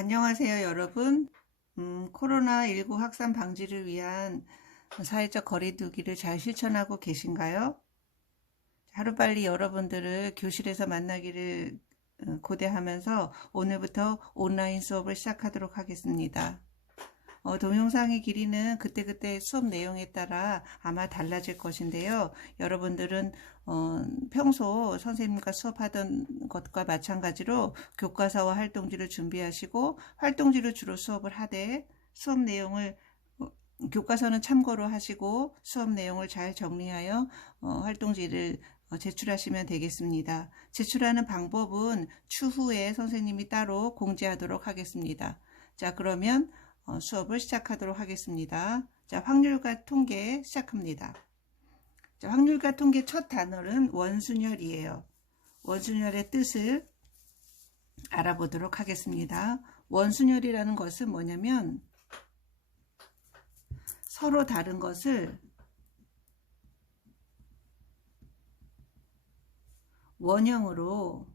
안녕하세요, 여러분. 코로나19 확산 방지를 위한 사회적 거리두기를 잘 실천하고 계신가요? 하루빨리 여러분들을 교실에서 만나기를 고대하면서 오늘부터 온라인 수업을 시작하도록 하겠습니다. 동영상의 길이는 그때그때 수업 내용에 따라 아마 달라질 것인데요. 여러분들은 평소 선생님과 수업하던 것과 마찬가지로 교과서와 활동지를 준비하시고 활동지를 주로 수업을 하되 수업 내용을 교과서는 참고로 하시고 수업 내용을 잘 정리하여 활동지를 제출하시면 되겠습니다. 제출하는 방법은 추후에 선생님이 따로 공지하도록 하겠습니다. 자, 그러면 수업을 시작하도록 하겠습니다. 자, 확률과 통계 시작합니다. 자, 확률과 통계 첫 단어는 원순열이에요. 원순열의 뜻을 알아보도록 하겠습니다. 원순열이라는 것은 뭐냐면 서로 다른 것을 원형으로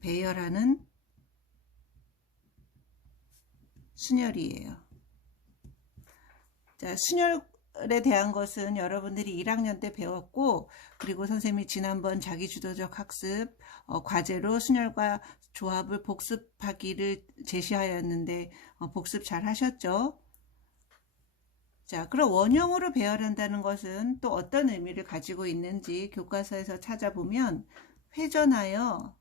배열하는 순열이에요. 자, 순열에 대한 것은 여러분들이 1학년 때 배웠고, 그리고 선생님이 지난번 자기주도적 학습 과제로 순열과 조합을 복습하기를 제시하였는데 복습 잘 하셨죠? 자, 그럼 원형으로 배열한다는 것은 또 어떤 의미를 가지고 있는지 교과서에서 찾아보면 회전하여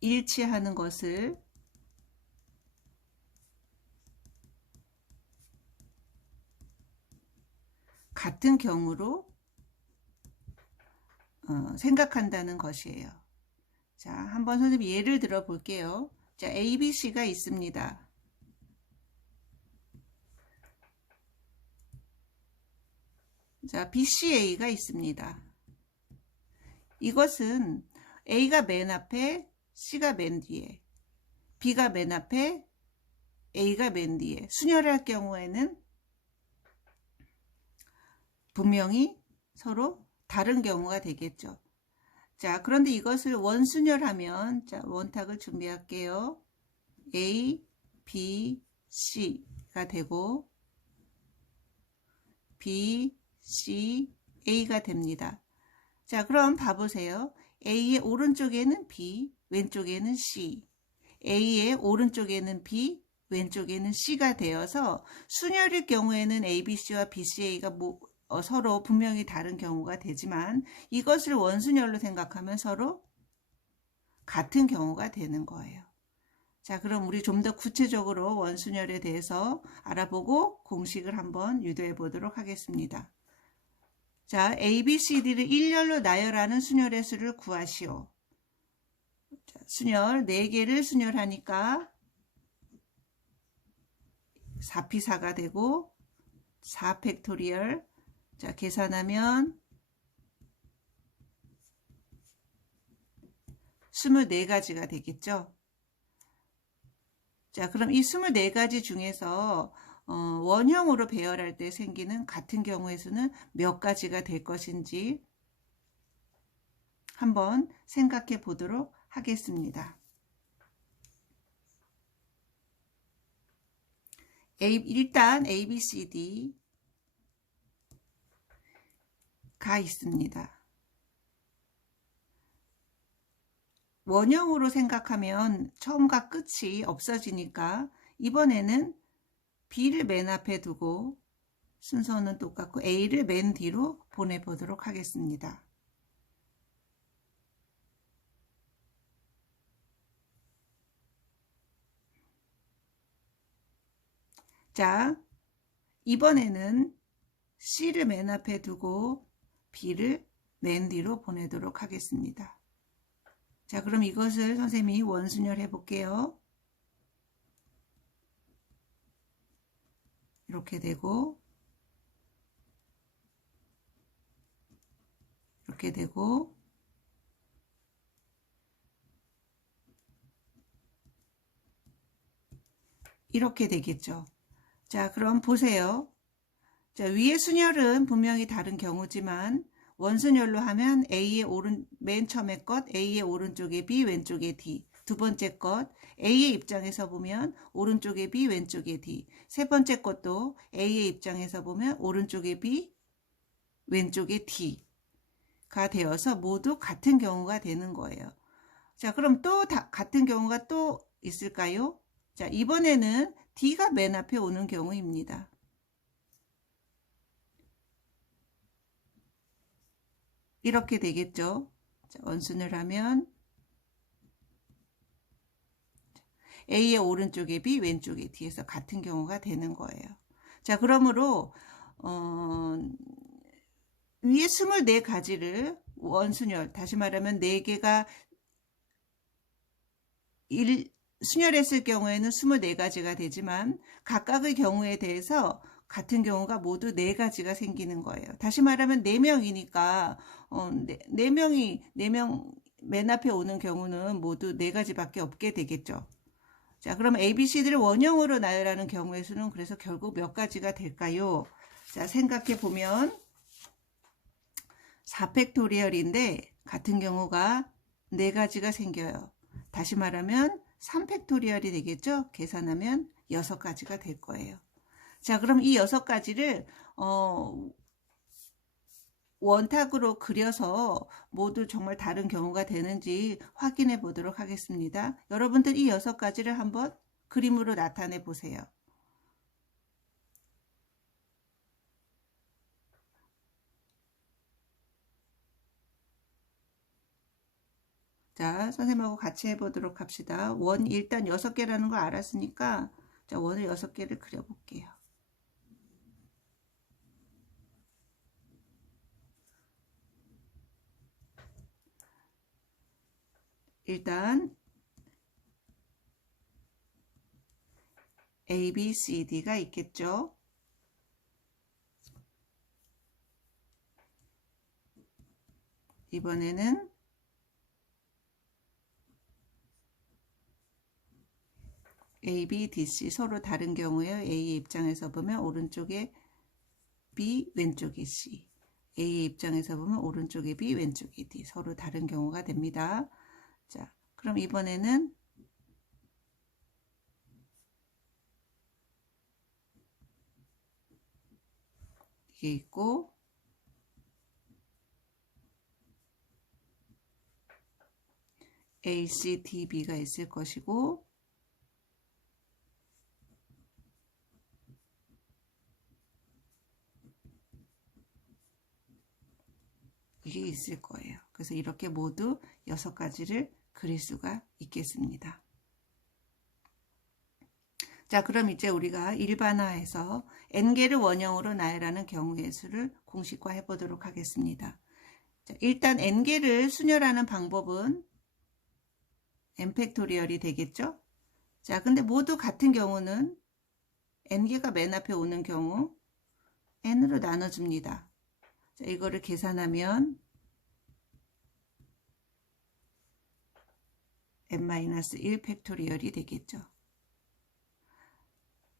일치하는 것을 같은 경우로 생각한다는 것이에요. 자, 한번 선생님 예를 들어 볼게요. 자, ABC가 있습니다. 자, BCA가 있습니다. 이것은 A가 맨 앞에, C가 맨 뒤에, B가 맨 앞에, A가 맨 뒤에 순열할 경우에는 분명히 서로 다른 경우가 되겠죠. 자, 그런데 이것을 원순열하면, 자, 원탁을 준비할게요. A, B, C가 되고 B, C, A가 됩니다. 자, 그럼 봐보세요. A의 오른쪽에는 B, 왼쪽에는 C. A의 오른쪽에는 B, 왼쪽에는 C가 되어서 순열일 경우에는 ABC와 BCA가 서로 분명히 다른 경우가 되지만 이것을 원순열로 생각하면 서로 같은 경우가 되는 거예요. 자, 그럼 우리 좀 더 구체적으로 원순열에 대해서 알아보고 공식을 한번 유도해 보도록 하겠습니다. 자, ABCD를 일렬로 나열하는 순열의 수를 구하시오. 자, 순열 4개를 순열하니까 4P4가 되고 4팩토리얼. 자, 계산하면 24가지가 되겠죠. 자, 그럼 이 24가지 중에서 원형으로 배열할 때 생기는 같은 경우의 수는 몇 가지가 될 것인지 한번 생각해 보도록 하겠습니다. 일단 ABCD가 있습니다. 원형으로 생각하면 처음과 끝이 없어지니까 이번에는 B를 맨 앞에 두고 순서는 똑같고 A를 맨 뒤로 보내보도록 하겠습니다. 자, 이번에는 C를 맨 앞에 두고 B를 맨 뒤로 보내도록 하겠습니다. 자, 그럼 이것을 선생님이 원순열 해볼게요. 이렇게 되고 이렇게 되고 이렇게 되겠죠. 자, 그럼 보세요. 자, 위의 순열은 분명히 다른 경우지만 원순열로 하면 맨 처음에 것 A의 오른쪽에 B, 왼쪽에 D. 두 번째 것 A의 입장에서 보면 오른쪽에 B, 왼쪽에 D. 세 번째 것도 A의 입장에서 보면 오른쪽에 B, 왼쪽에 D가 되어서 모두 같은 경우가 되는 거예요. 자, 그럼 또 같은 경우가 또 있을까요? 자, 이번에는 D가 맨 앞에 오는 경우입니다. 이렇게 되겠죠. 자, 원순을 하면 A의 오른쪽에 B, 왼쪽에 D에서 같은 경우가 되는 거예요. 자, 그러므로 위에 24가지를 원순열, 다시 말하면 4개가 순열했을 경우에는 24가지가 되지만 각각의 경우에 대해서 같은 경우가 모두 4가지가 생기는 거예요. 다시 말하면 4명이니까 4명 맨 앞에 오는 경우는 모두 4가지밖에 없게 되겠죠. 자, 그럼 ABCD를 원형으로 나열하는 경우의 수는 그래서 결국 몇 가지가 될까요? 자, 생각해 보면 4팩토리얼인데 같은 경우가 4가지가 생겨요. 다시 말하면 3팩토리얼이 되겠죠? 계산하면 6가지가 될 거예요. 자, 그럼 이 6가지를 원탁으로 그려서 모두 정말 다른 경우가 되는지 확인해 보도록 하겠습니다. 여러분들 이 6가지를 한번 그림으로 나타내 보세요. 자, 선생님하고 같이 해보도록 합시다. 원 일단 6개라는 걸 알았으니까 자, 원을 6개를 그려볼게요. 일단 A, B, C, D가 있겠죠. 이번에는 A, B, D, C 서로 다른 경우에요. A의 입장에서 보면 오른쪽에 B, 왼쪽에 C. A의 입장에서 보면 오른쪽에 B, 왼쪽에 D. 서로 다른 경우가 됩니다. 자, 그럼 이번에는 이게 있고 A, C, D, B가 있을 것이고 이게 있을 거예요. 그래서 이렇게 모두 6가지를 그릴 수가 있겠습니다. 자, 그럼 이제 우리가 일반화해서 n개를 원형으로 나열하는 경우의 수를 공식화해 보도록 하겠습니다. 자, 일단 n개를 순열하는 방법은 n팩토리얼이 되겠죠? 자, 근데 모두 같은 경우는 n개가 맨 앞에 오는 경우 n으로 나눠줍니다. 자, 이거를 계산하면 n-1 팩토리얼이 되겠죠.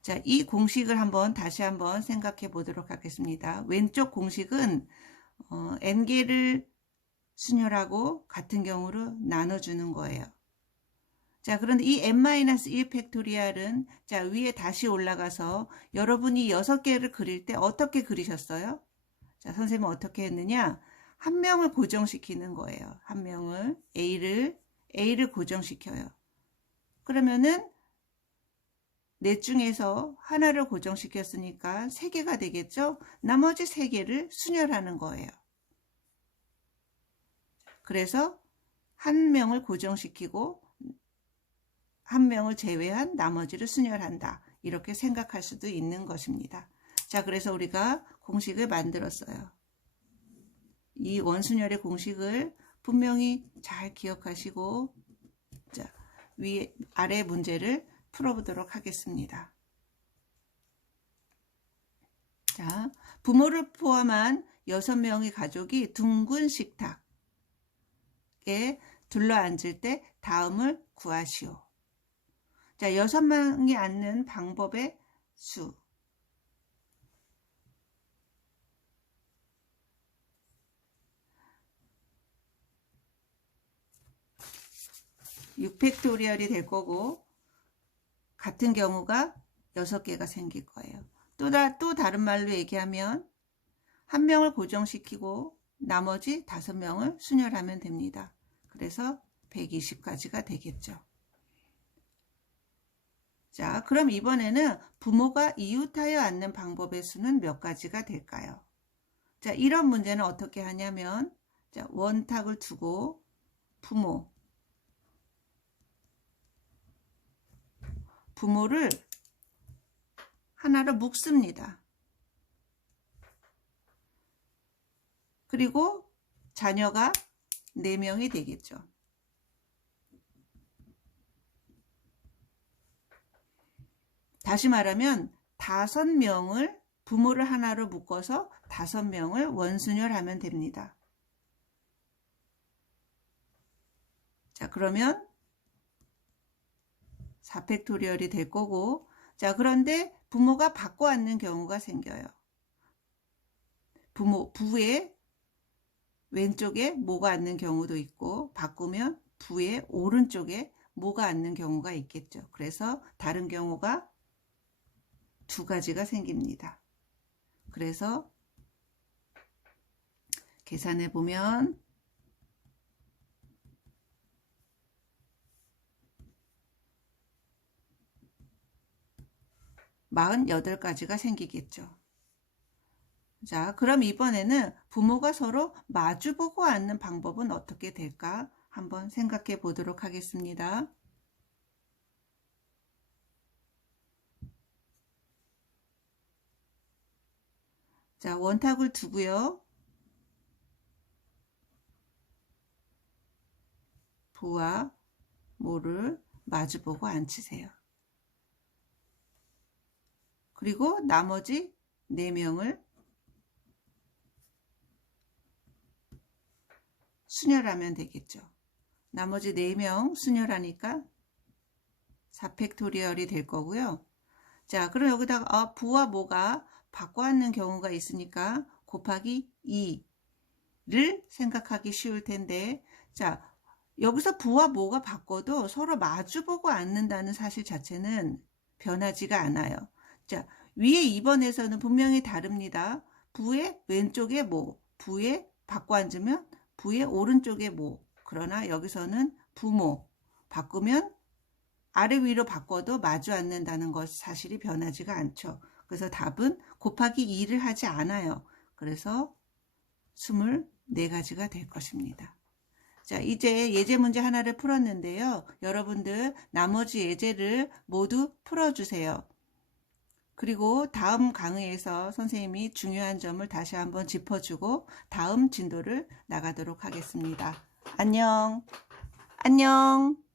자, 이 공식을 다시 한번 생각해 보도록 하겠습니다. 왼쪽 공식은 n개를 순열하고 같은 경우로 나눠주는 거예요. 자, 그런데 이 n-1 팩토리얼은 자, 위에 다시 올라가서 여러분이 6개를 그릴 때 어떻게 그리셨어요? 자, 선생님은 어떻게 했느냐? 한 명을 고정시키는 거예요. 한 명을 A를 고정시켜요. 그러면은 넷 중에서 하나를 고정시켰으니까 3개가 되겠죠? 나머지 3개를 순열하는 거예요. 그래서 한 명을 고정시키고 한 명을 제외한 나머지를 순열한다. 이렇게 생각할 수도 있는 것입니다. 자, 그래서 우리가 공식을 만들었어요. 이 원순열의 공식을 분명히 잘 기억하시고 자, 아래 문제를 풀어보도록 하겠습니다. 자, 부모를 포함한 6명의 가족이 둥근 식탁에 둘러앉을 때 다음을 구하시오. 자, 6명이 앉는 방법의 수. 6팩토리얼이 될 거고 같은 경우가 6개가 생길 거예요. 또 다른 말로 얘기하면 한 명을 고정시키고 나머지 5명을 순혈하면 됩니다. 그래서 120까지가 되겠죠. 자, 그럼 이번에는 부모가 이웃하여 앉는 방법의 수는 몇 가지가 될까요? 자, 이런 문제는 어떻게 하냐면, 자, 원탁을 두고 부모를 하나로 묶습니다. 그리고 자녀가 4명이 되겠죠. 다시 말하면 5명을 부모를 하나로 묶어서 5명을 원순혈하면 됩니다. 자, 그러면 4팩토리얼이 될 거고, 자, 그런데 부모가 바꿔 앉는 경우가 생겨요. 부의 왼쪽에 모가 앉는 경우도 있고, 바꾸면 부의 오른쪽에 모가 앉는 경우가 있겠죠. 그래서 다른 경우가 2가지가 생깁니다. 그래서 계산해 보면 48가지가 생기겠죠. 자, 그럼 이번에는 부모가 서로 마주보고 앉는 방법은 어떻게 될까? 한번 생각해 보도록 하겠습니다. 자, 원탁을 두고요. 부와 모를 마주보고 앉히세요. 그리고 나머지 4명을 순혈하면 되겠죠. 나머지 4명 순혈하니까 4팩토리얼이 될 거고요. 자, 그럼 여기다가 부와 모가 바꿔 앉는 경우가 있으니까 곱하기 2를 생각하기 쉬울 텐데, 자, 여기서 부와 모가 바꿔도 서로 마주보고 앉는다는 사실 자체는 변하지가 않아요. 자, 위에 2번에서는 분명히 다릅니다. 부의 왼쪽에 모, 부에 바꿔 앉으면 부의 오른쪽에 모. 그러나 여기서는 부모 바꾸면 아래 위로 바꿔도 마주 앉는다는 것 사실이 변하지가 않죠. 그래서 답은 곱하기 2를 하지 않아요. 그래서 24가지가 될 것입니다. 자, 이제 예제 문제 하나를 풀었는데요. 여러분들 나머지 예제를 모두 풀어주세요. 그리고 다음 강의에서 선생님이 중요한 점을 다시 한번 짚어주고 다음 진도를 나가도록 하겠습니다. 안녕. 안녕.